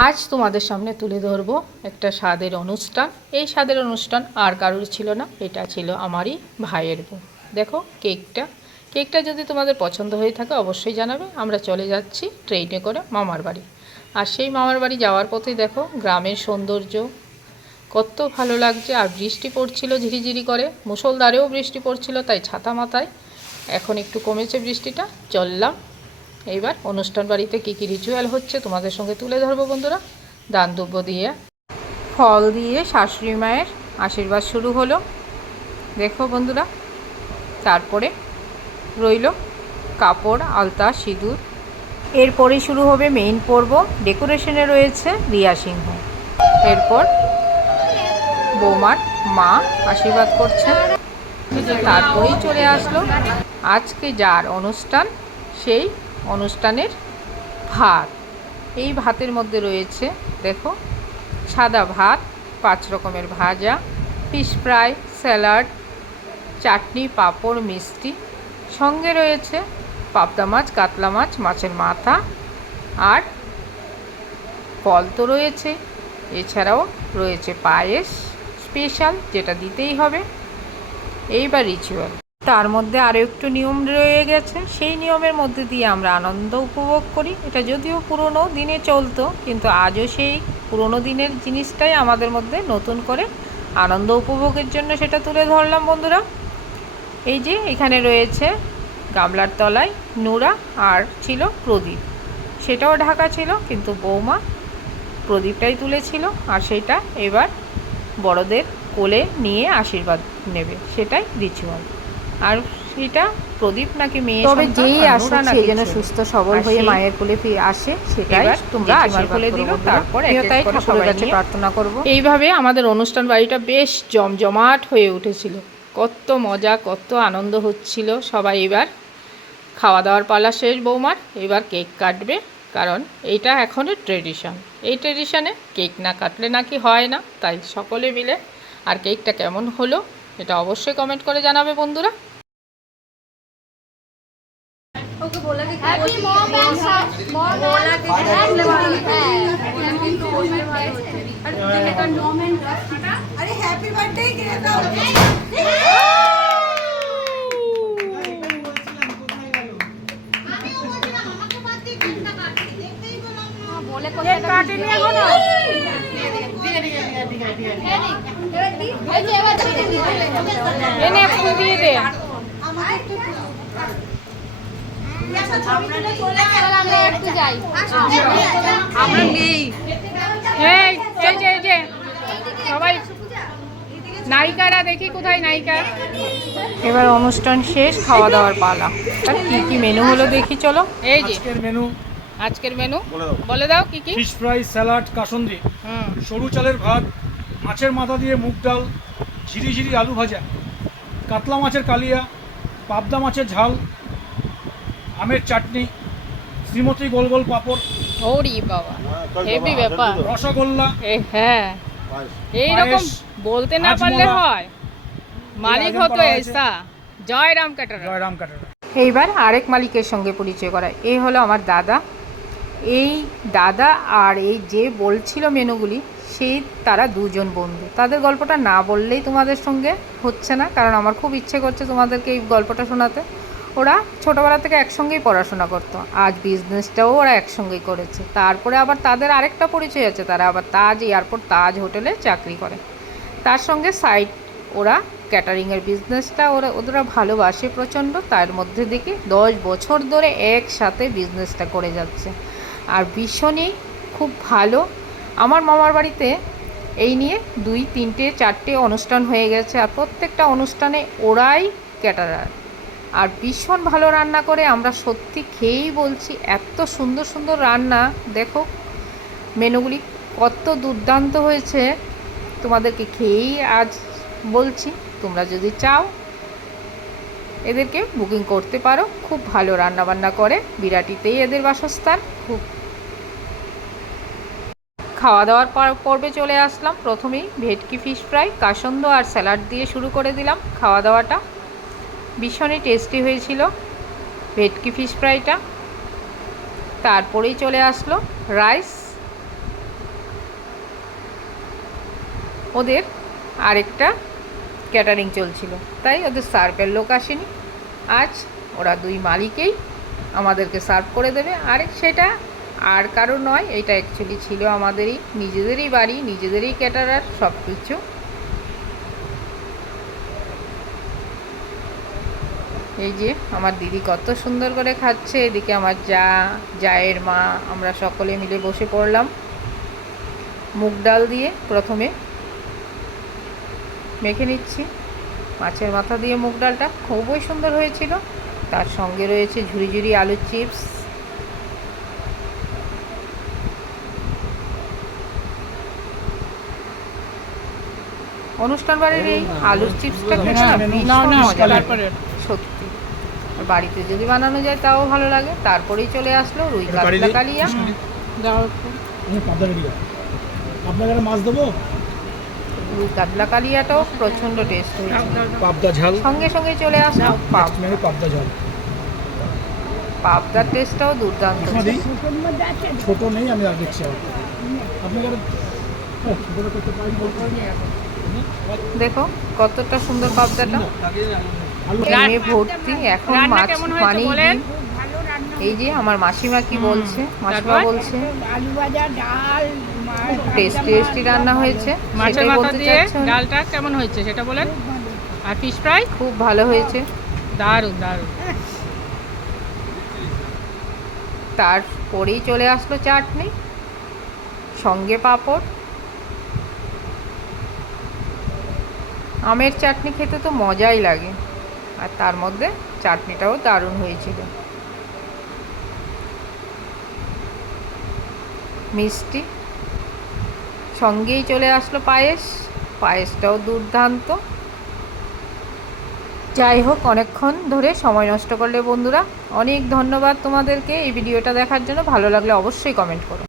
আজ তোমাদের সামনে তুলে ধরব একটা স্বাদের অনুষ্ঠান। এই স্বাদের অনুষ্ঠান আর কারোর ছিল না, এটা ছিল আমারই ভাইয়ের বউ। দেখো কেকটা যদি তোমাদের পছন্দ হয়ে থাকে অবশ্যই জানাবে। আমরা চলে যাচ্ছি ট্রেনে করে মামার বাড়ি। আর সেই মামার বাড়ি যাওয়ার পথে দেখো গ্রামের সৌন্দর্য কত ভালো লাগছে। আর বৃষ্টি পড়ছিল ঝিরিঝিরি করে, মুষলধারেও বৃষ্টি পড়ছিল, তাই ছাতা মাথায়। এখন একটু কমেছে বৃষ্টিটা। চললাম এইবার অনুষ্ঠান বাড়িতে কী কী রিচুয়াল হচ্ছে তোমাদের সঙ্গে তুলে ধরবো বন্ধুরা। দান দ্রব্য দিয়ে, ফল দিয়ে শাশুড়ি মায়ের আশীর্বাদ শুরু হলো দেখো বন্ধুরা। তারপরে রইল কাপড়, আলতা, সিঁদুর। এরপরে শুরু হবে মেইন পর্ব। ডেকোরেশনে রয়েছে রিয়া সিংহ। এরপর বৌমার মা আশীর্বাদ করছে। তারপরেই চলে আসলো আজকে যার অনুষ্ঠান, সেই অনুষ্ঠানের ভাত। এই ভাতের মধ্যে রয়েছে দেখো সাদা ভাত, 5 রকমের ভাজা, ফিশ ফ্রাই, স্যালাড, চাটনি, পাঁপড়, মিষ্টি। সঙ্গে রয়েছে পাবদা মাছ, কাতলা মাছ, মাছের মাথা, আর ফল তো রয়েছে। এছাড়াও রয়েছে পায়েস স্পেশাল, যেটা দিতেই হবে। এইবার রিচুয়াল, তার মধ্যে আরও একটু নিয়ম রয়ে গেছে। সেই নিয়মের মধ্যে দিয়ে আমরা আনন্দ উপভোগ করি। এটা যদিও পুরনো দিনে চলতো, কিন্তু আজও সেই পুরনো দিনের জিনিসটাই আমাদের মধ্যে নতুন করে আনন্দ উপভোগের জন্য সেটা তুলে ধরলাম বন্ধুরা। এই যে এখানে রয়েছে গামলার তলায় নোড়া, আর ছিল প্রদীপ। সেটাও ঢাকা ছিল, কিন্তু বৌমা প্রদীপটাই তুলেছিল। আর সেটা এবার বড়দের কোলে নিয়ে আশীর্বাদ নেবে, সেটাই রিচুয়াল। আর সেটা প্রদীপ নাকি মেয়ে, তবে যেই আসে সেই যেন সুস্থ সবল হয়ে মায়ের কোলে আসে, সেটাই তোমরা আশীর্বাদ দিল। তারপর তাই ঠাকুরের কাছে প্রার্থনা করব। এইভাবে আমাদের অনুষ্ঠান বাড়িটা বেশ জমজমাট হয়ে উঠেছিল। কত মজা, কত আনন্দ হচ্ছিল সবাই। এবার খাওয়া দাওয়ার পালা শেষ বৌমার, এবার কেক কাটবে। কারণ এইটা এখনও ট্রেডিশন, এই ট্রেডিশনে কেক না কাটলে নাকি হয় না। তাই সকলে মিলে, আর কেকটা কেমন হলো এটা অবশ্যই কমেন্ট করে জানাবে বন্ধুরা। এনে ফুল দিয়ে দে। সবাই নায়িকারা দেখি কোথায় নায়িকা। এবার অনুষ্ঠান শেষ, খাওয়া দাওয়ার পালা। কি কি মেনু হলো দেখি চলো। এই যে আজকের মেনু বলে দাও কি কি। ফিশ ফ্রাই, স্যালাড, কাসুন্দি, সরু চালের ভাত, মাছের মাথা দিয়ে মুগ ডাল, ঝিরিঝিরি আলু ভাজা, কাতলা মাছের কালিয়া, পাবদা মাছের ঝাল, আমের চাটনি, শ্রীমতী গোল গোল পাঁপড়। ওরে বাবা, হেভি ব্যাপার। রসগোল্লা। হ্যাঁ, এইরকম বলতে না পারলে হয়। মালিক হতো এসা। জয় রাম ক্যাটারার। জয় রাম ক্যাটারার। এইবার আরেক মালিকের সঙ্গে পরিচয় করায়। এই হলো আমার দাদা। এই দাদা আর এই যে বলছিল মেনুগুলি, সেই তারা দুজন বন্ধু। তাদের গল্পটা না বললেই তোমাদের সঙ্গে হচ্ছে না, কারণ আমার খুব ইচ্ছে করছে তোমাদেরকে এই গল্পটা শোনাতে। ওরা ছোটোবেলা থেকে একসঙ্গেই পড়াশোনা করতো, আজ বিজনেসটাও ওরা একসঙ্গেই করেছে। তারপরে আবার তাদের আরেকটা পরিচয় আছে, তারা আবার তাজ এয়ারপোর্ট, তাজ হোটেলে চাকরি করে। তার সঙ্গে সাইড ওরা ক্যাটারিংয়ের বিজনেসটা ওরা ভালোবাসে প্রচণ্ড। তার মধ্যে দেখি 10 বছর ধরে একসাথে বিজনেসটা করে যাচ্ছে, আর ভীষণই খুব ভালো। আমার মামার বাড়িতে এই নিয়ে 2, 3, 4টে অনুষ্ঠান হয়ে গেছে, আর প্রত্যেকটা অনুষ্ঠানে ওরাই ক্যাটারার। আর ভীষণ ভালো রান্না করে, আমরা সত্যি খেয়েই বলছি এত সুন্দর সুন্দর রান্না। দেখো মেনুগুলি কত দুর্দান্ত হয়েছে, তোমাদেরকে খেয়েই আজ বলছি। তোমরা যদি চাও এদেরকে বুকিং করতে পারো, খুব ভালো রান্নাবান্না করে। বিরাটিতেই এদের বাসস্থান। খুব খাওয়া দাওয়ার পর্বে চলে আসলাম। প্রথমেই ভেটকি ফিশ ফ্রাই, কাসন্দ আর স্যালাড দিয়ে শুরু করে দিলাম খাওয়া দাওয়াটা। ভীষণই টেস্টি হয়েছিল ভেটকি ফিশ ফ্রাইটা। তারপরেই চলে আসলো রাইস, ওদের আরেকটা ক্যাটারিং চলছিল, তাই ওদের সার্ভের লোক আসেনি। আজ ওরা দুই মালিকেই আমাদেরকে সার্ভ করে দেবে। আর সেটা আর কারো নয়, এটা অ্যাকচুয়ালি ছিল আমাদেরই নিজেদেরই বাড়ি, নিজেদেরই ক্যাটারার, সব কিছু। এই যে আমার দিদি কত সুন্দর করে খাচ্ছে, এদিকে আমার জায়ের মা, আমরা সকলে মিলে বসে পড়লাম। মুগ ডাল দিয়ে প্রথমে মেখে নিচ্ছি। মাছের মাথা দিয়ে মুগ ডালটা খুবই সুন্দর হয়েছিল। তার সঙ্গে রয়েছে ঝুরি ঝুরি আলুর চিপস। অনুষ্ঠান বাড়ির এই আলুর চিপসটা খেতে না ভীষণ মজা লাগে সত্যি। আর বাড়িতে যদি বানানো যায় তাও ভালো লাগে। তারপরেই চলে আসলো রুই কাতলা কালিয়া। আপনাদের মাছ দেবো। রুই কাতলা কালিয়াটাও প্রচণ্ড টেস্ট হয়েছে। পাবদা ঝাল সঙ্গে সঙ্গে চলে আসলো পাবদা ঝাল। পাবদার টেস্টটাও দুর্দান্ত। ছোট নেই, আমি আর দেখছি আপনাদের। দেখো কতটা সুন্দর পাবদাটা, ডিমে ভর্তি। এখন মাছ মানেই ডিম। এই যে আমার মাসিমা কি বলছে, মাসিমা বলছে টেস্টি টেস্টি রান্না হয়েছে। মাছের মাথা দিয়ে ডালটা কেমন হয়েছে সেটা বলেন। আর ফিশ ফ্রাই খুব ভালো হয়েছে, দারুণ দারুণ। তারপরেই চলে আসলো চাটনি, সঙ্গে পাঁপড়। আমের চাটনি খেতে তো মজাই লাগে, আর তার মধ্যে চাটনিটাও দারুণ হয়েছিল। মিষ্টি, সঙ্গেই চলে আসলো পায়েস। পায়েসটাও দুর্দান্ত। যাই হোক, অনেকক্ষণ ধরে সময় নষ্ট করলে বন্ধুরা, অনেক ধন্যবাদ তোমাদেরকে এই ভিডিওটা দেখার জন্য। ভালো লাগলে অবশ্যই কমেন্ট করো।